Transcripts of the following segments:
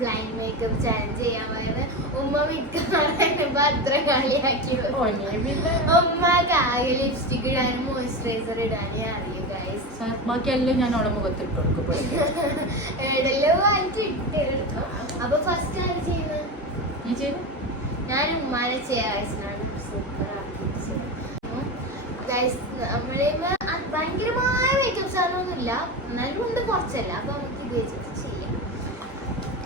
Blind makeup challenge ചെയ്യാൻ പോയത്. ഉമ്മ മിക്കവാറും അത്ര കളിയാക്കി. ഉമ്മ ആകെ ലിപ്സ്റ്റിക് ഇടാനും മോയ്സ്ചറൈസർ ഇടാനേ അറിയും ഗൈസ്. ബാക്കിയെല്ലാം ഞാൻ അവിടെ മുഖത്ത് ഇട്ട് കൊടുക്കും. എവിടെല്ലാം വാങ്ങിച്ച് ഇട്ടെടുക്കും. അപ്പൊ ഫസ്റ്റ് ആര് ചെയ്യുന്നത്? നീ ചെയ്തു. ഞാൻ ഉമ്മാനെ ചെയ്യാൻ സൂപ്പർ ഗൈസ്. നമ്മളെ ഭയങ്കരമായ മേക്കപ്പ് സാധനമൊന്നുമില്ല, എന്നാലും ഉണ്ട് കുറച്ചല്ല. അപ്പൊ നമുക്ക് ഇത് വെച്ചിട്ട് ചെയ്യാം.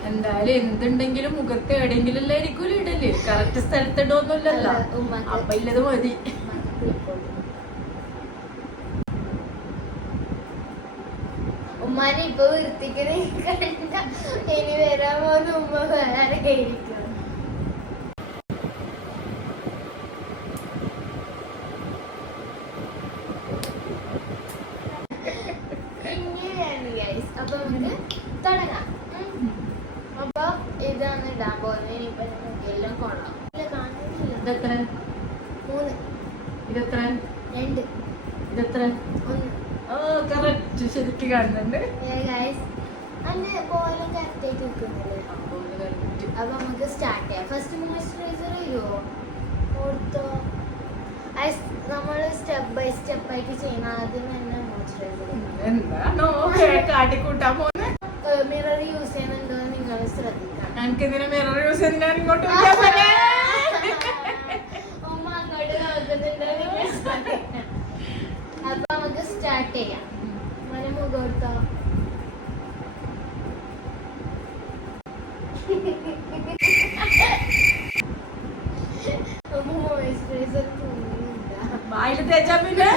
എന്തായാലും എന്തുണ്ടെങ്കിലും മുഖത്ത് എവിടെയെങ്കിലും ആയിരിക്കും ഇടല്. കറക്റ്റ് സ്ഥലത്തിടൊന്നുമില്ലല്ലോ. അപ്പൊ ഇല്ലത് മതി. ഉമ്മാനെ ഇപ്പൊ വൃത്തിക്കണ കണ്ട ഇനി വരാൻ പോകുന്ന ഉമ്മ വരാനായിരിക്കും. ഇങ്ങനെയാണ് ഗൈസ്. അപ്പൊ നമുക്ക് തുടങ്ങാം. അപ്പൊ ഇതാണ് ഇടാൻ പോകുന്നത്. ഇനിയിപ്പൊ എല്ലാം കൊള്ളാം. ഇതെത്ര? 3. ഇതെത്ര? 2. ഇതെത്ര? 1. കറക്റ്റ് ശരിക്കും കാണുന്നുണ്ട്. അതിന്റെ പോലെ കറക്റ്റ് ആയിട്ട് വെക്കുന്നില്ലേ? അപ്പൊ നമുക്ക് സ്റ്റാർട്ട് ചെയ്യാം. ഫസ്റ്റ് മോയ്സ്ചറൈസർ വരുമോ? കൊടുത്തോ. നമ്മള് സ്റ്റെപ്പ് ബൈ സ്റ്റെപ്പ് ആയിട്ട് ചെയ്യുന്ന. ആദ്യം തന്നെ മോയ്സ്ചറൈസർ. മിറർ യൂസ് ചെയ്യുന്നുണ്ടോ നിങ്ങൾ ശ്രദ്ധിക്കണം. എനിക്കെന്തിനാ മിറർ യൂസ് ചെയ്യുന്ന? ഇങ്ങോട്ട് ഉമ്മ അങ്ങോട്ട് നോക്കുന്നുണ്ടോ? അപ്പൊ നമുക്ക് സ്റ്റാർട്ട് ചെയ്യാം. മന മുഖം കൊടുത്തോ. മോയ്സ്ചറൈസർ വായിൽ തേച്ചാ പിന്നെ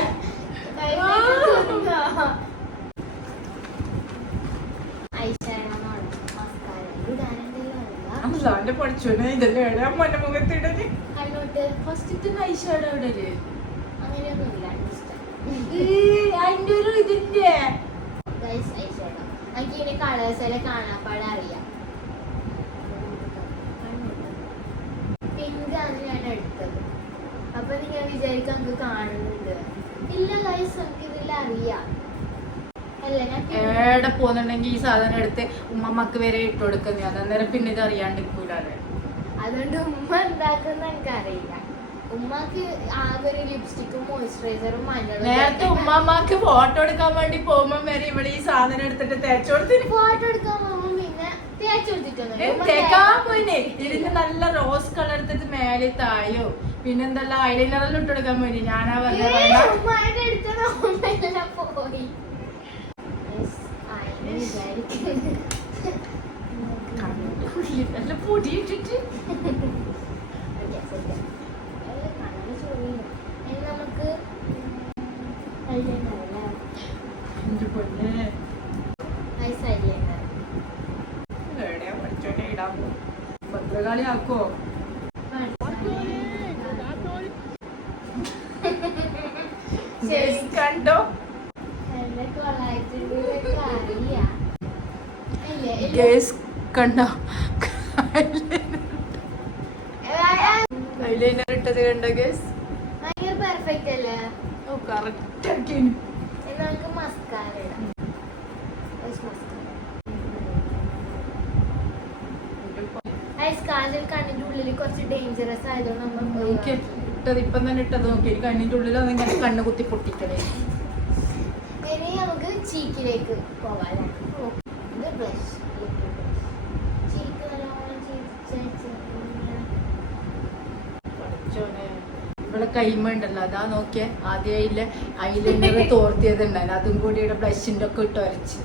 പഠിച്ചോനെ ഇതല്ലേ അമ്മന്റെ മുഖത്തിടല്. ഫസ്റ്റ് ഐഷാഡോ ഇടല് അങ്ങനെയൊന്നുമില്ല. അതിന്റെ ഒരു ഇതിന്റെ എനിക്ക് ഇനി കളേഴ്സ് എല്ലാം കാണാപ്പാടെ അറിയാം. പിങ്ക് ആണ് ഞാൻ എടുത്തത്. അപ്പൊ നിങ്ങൾ വിചാരിക്കും നമുക്ക് കാണുന്നുണ്ട്. ഇല്ല ഗൈസ്, നമുക്ക് ഇതിൽ അറിയാം. എവിടെ പോന്നുണ്ടെങ്കിൽ ഈ സാധനം എടുത്ത് ഉമ്മമ്മക്ക് വരെ ഇട്ട് കൊടുക്കുന്ന. അന്നേരം പിന്നെ ഇത് അറിയാണ്ട് കൂടാതെ. അതുകൊണ്ട് ഉമ്മ എന്താക്കുന്ന എനിക്ക് അറിയില്ല. ഉമ്മക്ക് ആകെ ഒരു ലിപ്സ്റ്റിക്കും മോയ്സ്ചറൈസറും മഞ്ഞളും. നേരത്തെ ഉമ്മമ്മക്ക് ഫോട്ടോ എടുക്കാൻ വേണ്ടി പോകുമ്പോ വരെ ഇവിടെ ഈ സാധനം എടുത്തിട്ട് തേച്ചു കൊടുത്തിട്ട് ഫോട്ടോ എടുക്കാൻ പോകുമ്പോ പിന്നെ തേച്ചു കൊടുത്തിട്ടൊന്നും തേക്കാൻ പോയിനെ. ഇതിന് നല്ല റോസ് കളർ എടുത്തിട്ട് മേലെ തായോ പിന്നെന്തെല്ലാം ഐലൈനറെല്ലാം ഇട്ടെടുക്കാൻ വേണ്ടി ഞാനാ പോയി. പൊടിയിട്ടിട്ട് നമുക്ക് പഠിച്ചോനെ ഇടാൻ പോകും. ഭദ്രകാളി ആക്കോ? കണ്ടോ കണ്ടോ ഐലൈനർ ഇട്ടത് കണ്ടോ ഗേസ്? പെർഫെക്റ്റ് അല്ലേ? ഓ കറക്റ്റ് ആക്കി. നമുക്ക് മസ്കാര ഇടാം. കാജൽ കണ്ണിന്റെ ഉള്ളിൽ കുറച്ച് ഡേഞ്ചറസ് ആയതുകൊണ്ട് നമ്മൾ ഇട്ടത് ഇപ്പം തന്നെ ഇട്ടത് നോക്കി. കണ്ണിന്റെ ഉള്ളിൽ അങ്ങനെ കണ്ണ് കുത്തി പൊട്ടിക്കണേ. ഇനി നമുക്ക് ചീക്കിലേക്ക് പോകാം. ഇത് ബ്ലഷ്. ചീക്ക് നല്ലോണം ഇവിടെ കൈമ ഉണ്ടല്ലോ, അതാ നോക്കിയേ. ആദ്യം ഐലൈനർ തോർത്തിയതുണ്ടായിരുന്നു, അതും കൂടി ഇവിടെ ബ്ലഷിന്റെ ഒക്കെ ഇട്ട് വരച്ച്.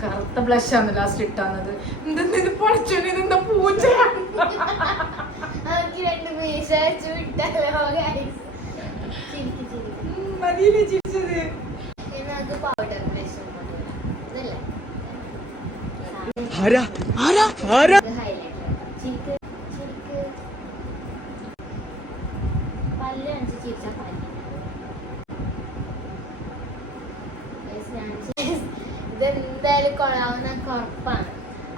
കറുത്ത ബ്ലഷ് ആണ് ലാസ്റ്റ് ഇട്ടാന്നത്. എന്തെന്ത് പഠിച്ചോനെ എന്താ പൂച്ച. മതിയില്ലേ ചിരിച്ചത്? പൗഡർ ബ്ലഷ് പല്ല് അഞ്ച് ചിരിച്ച ഇതെന്തായാലും കൊള്ളാവുന്ന ഉറപ്പാണ്.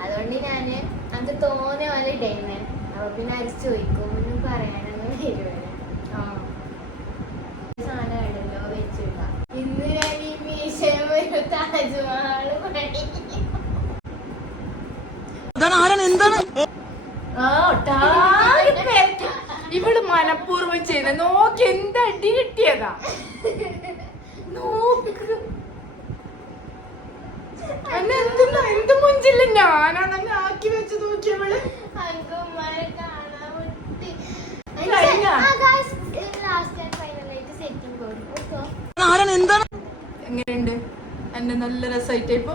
അതുകൊണ്ട് ഞാന് അത് തോന്നിയ പോലെ ഇടേനെ. അപ്പൊ പിന്നെ അത് ചോദിക്കും പറയാനൊന്നും വരുവേ. സാധനം ഇടല്ലോ വെച്ചിട്ടാ. ഇന്ന് ഞാൻ ഈ മീശ മജുവാള് പണി. ഇവള് മനഃപൂർവ്വം ചെയ്യുന്ന നോക്കി എന്ത് അടി കിട്ടിയതാ. എന്ത് മുഞ്ചില്ല ഞാനാണെന്നെ ആക്കി വെച്ച് നോക്കിയവള്. അങ്കുമാരെ കാണാൻ വിട്ട്. കഴിഞ്ഞ? ലാസ്റ്റ് ആൻഡ് ഫൈനലായിട്ട് സെറ്റിംഗ് പോയി. എങ്ങനെയുണ്ട് എന്നെ? നല്ല രസമായിട്ട് ഇപ്പൊ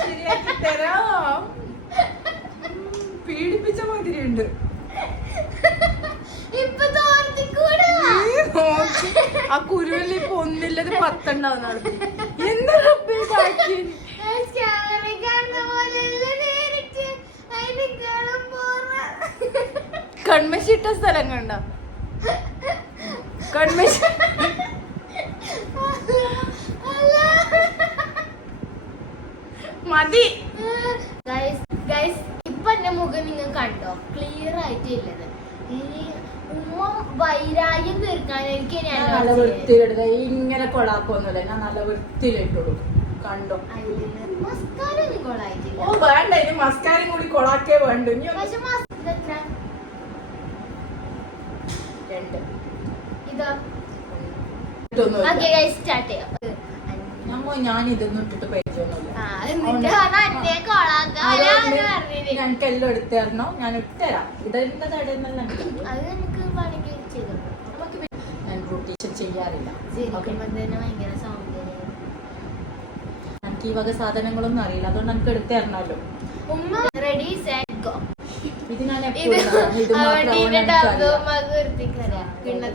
ശരിയാക്കി തരാം. പീഡിപ്പിച്ച മാതിരിയുണ്ട്. ആ കുരുവല്ല ഇപ്പൊ ഒന്നില്ലത് 10 ഉണ്ടാവുന്ന ആൾക്ക് എന്താ കൺമശിട്ട സ്ഥലം കണ്ട കൺമശി മതി. ഇപ്പൊ എന്റെ മുഖം നിങ്ങൾ കണ്ടോ? ക്ലിയർ ആയിട്ടില്ലത്. ഇനി ഉമ്മ വൈരാഗ്യം തീർക്കാൻ എനിക്ക് നല്ല വൃത്തിയിലെടുത്ത ഇങ്ങനെ കൊളാക്കൊന്നുമില്ല. ഞാൻ നല്ല വൃത്തിയിലിട്ടുള്ളൂ. കണ്ടോ? മസ്കാര ഒന്നും കൊളായിട്ടില്ല. ഓ വേണ്ട, ഇനി മസ്കാരം കൂടി കൊളാക്കേ വേണ്ടു. ഞാൻ ഇതൊന്നും ഇട്ടിട്ട് പരിചയമൊന്നുമില്ല. ഞങ്ങൾക്ക് എല്ലാം എടുത്തരണോ? ഞാൻ ഇട്ടുതരാം. ഇതെന്താ തടയുന്നല്ല. ഞാൻ ബ്യൂട്ടീഷ്യൻ ചെയ്യാറില്ല. എനിക്ക് ഈ വക സാധനങ്ങളൊന്നും അറിയില്ല. അതുകൊണ്ട് എനിക്ക് എടുത്തരണല്ലോ. ഇത് ഞാൻ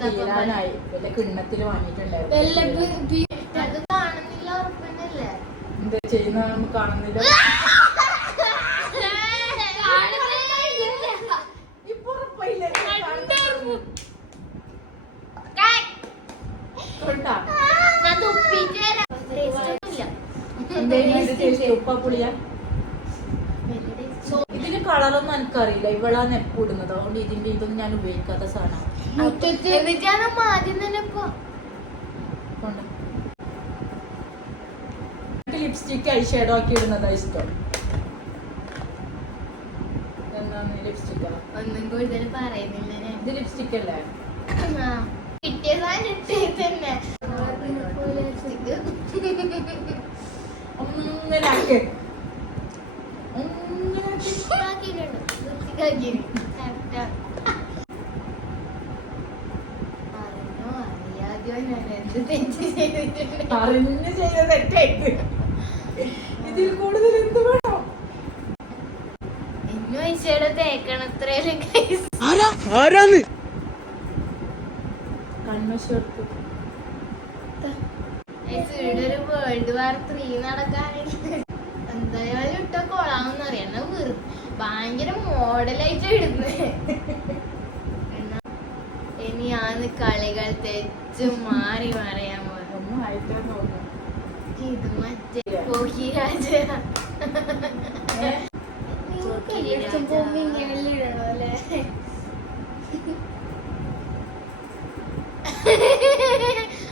തീരാനായി വല്ല കിണ്ണത്തിൽ വാങ്ങിയിട്ടുണ്ടായിരുന്നു. എന്താ ചെയ്യുന്ന കാണുന്നില്ല. ഉപ്പാപ്പുളിയാ? ഇതിന് കളറൊന്നും എനിക്കറിയില്ല. ഇവളാണ് എപ്പോൾ ഇടുന്നത്. അതുകൊണ്ട് ഇതിന്റെ ഇതൊന്നും ഞാൻ ഉപയോഗിക്കാത്ത സാധനം. ലിപ്സ്റ്റിക് ഐ ഷേഡോ ആക്കി ഇടുന്നതാ ഇഷ്ടം. എന്താണ് ലിപ്സ്റ്റിക്കാ? ഒന്നും കൂടുതൽ പറയുന്നില്ല. ഇത് ലിപ്സ്റ്റിക് അല്ലേ? കിട്ടിയ സാധനം തന്നെ ഒന്നിനാക്ക് അറിഞ്ഞു ചെയ്ത തെറ്റായിട്ട് ഇതിൽ കൂടുതൽ എന്ത് വേണം? ഇന്നും ഈശോയുടെ തേക്കണത്രേലും കൺമശോർത്ത് ഇവിടെ ഒരു വേൾഡ് വാർ 3 നടക്കാണെങ്കിൽ എന്തായാലും ഇട്ട കൊള്ളാമെന്ന് അറിയണ ഭയങ്കര മോഡലായിട്ട് ഇടുന്നത്. ഇനി ആന്ന് കളികൾ തെച്ച് മാറി പറയാൻ ഒന്നും ആയിട്ടോ തോന്നുന്നു. ഇത് മറ്റേ പോക്കിരാജ ഇടണല്ലേ.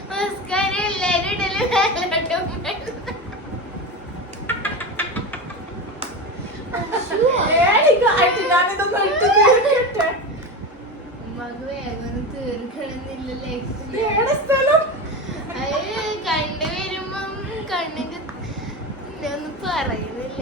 നമസ്കാരം എല്ലാരും ഇടല് ഉമ്മക്ക് വേഗം തീർക്കണമെന്നില്ലല്ലേ. കണ്ടു വരുമ്പം കണ്ണിന്റെ ഒന്നും പറയുന്നില്ല.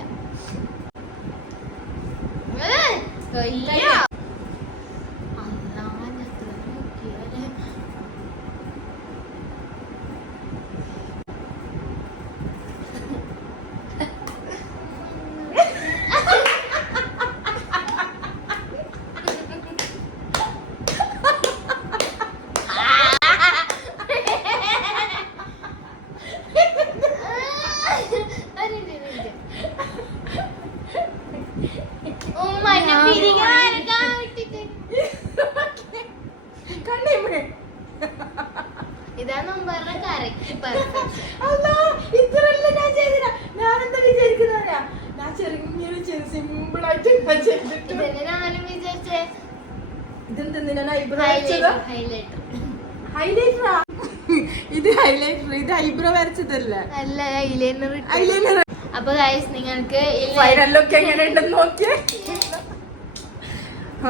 ഇതാണ് പറഞ്ഞ കറക്റ്റ് ഇത്രല്ല ഞാൻ ചെയ്തില്ല. ഞാൻ എന്താ വിചാരിക്കുന്ന ഞാൻ ചെറിയ സിമ്പിൾ ആയിട്ട് ഞാൻ ചെയ്തിട്ട് ഇതന്നെ ഞാനും വിചാരിച്ചേ ഇതെന്തിനാണ് ഐബ്രോ ഹൈലൈറ്റർ ഹൈലൈറ്ററാ ഇത് ഹൈലൈറ്റർ ഇത് ഐബ്രോ വരച്ചതല്ല അല്ല ഐലൈനർ ഐലൈനർ അപ്പൊ ഗൈസ് നിങ്ങൾക്ക് ഫൈനലൊക്കെ എങ്ങനെ ഉണ്ടെന്ന് നോക്കിയേ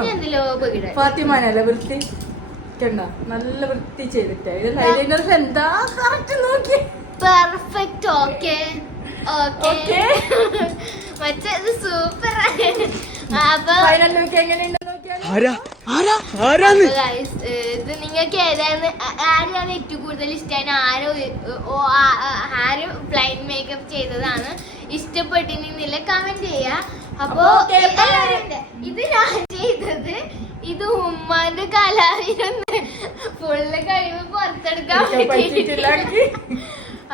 എന്തിലോ ഉപകിട ഫാത്തിമാനല്ല വൃത്തി കണ്ട നല്ല വൃത്തി ചെയ്തിട്ടേ ഇത് ഐലൈനർ എന്താ കറക്റ്റ് നോക്കി പെർഫെക്റ്റ് ഓക്കെ ഓക്കെ മറ്റേത് സൂപ്പർ അപ്പൊ ഫൈനൽ ലുക്ക് എങ്ങനെയുണ്ടെന്ന് നോക്കിയാൽ ഗൈസ് ഇത് നിങ്ങൾക്ക് ഏതാണ് ആരെയാണ് ഏറ്റവും കൂടുതൽ ഇഷ്ടമായി ആരും പ്ലെയിൻ മേക്കപ്പ് ചെയ്തതാണ് ഇഷ്ടപ്പെട്ടിരുന്നില്ല കമന്റ് ചെയ്യാ അപ്പൊ ഇത് ഞാൻ ചെയ്തത് ഇത് ഉമ്മാന്റെ കലാവിനൊന്ന് ഫുള്ള് കഴിവ് പുറത്തെടുക്കാൻ പറ്റിയിട്ടില്ല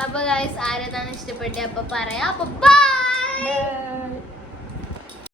അപ്പൊ ഗൈസ് ആരതാണ് ഇഷ്ടപ്പെട്ടത് അപ്പൊ പറയാം അപ്പൊ ബൈ.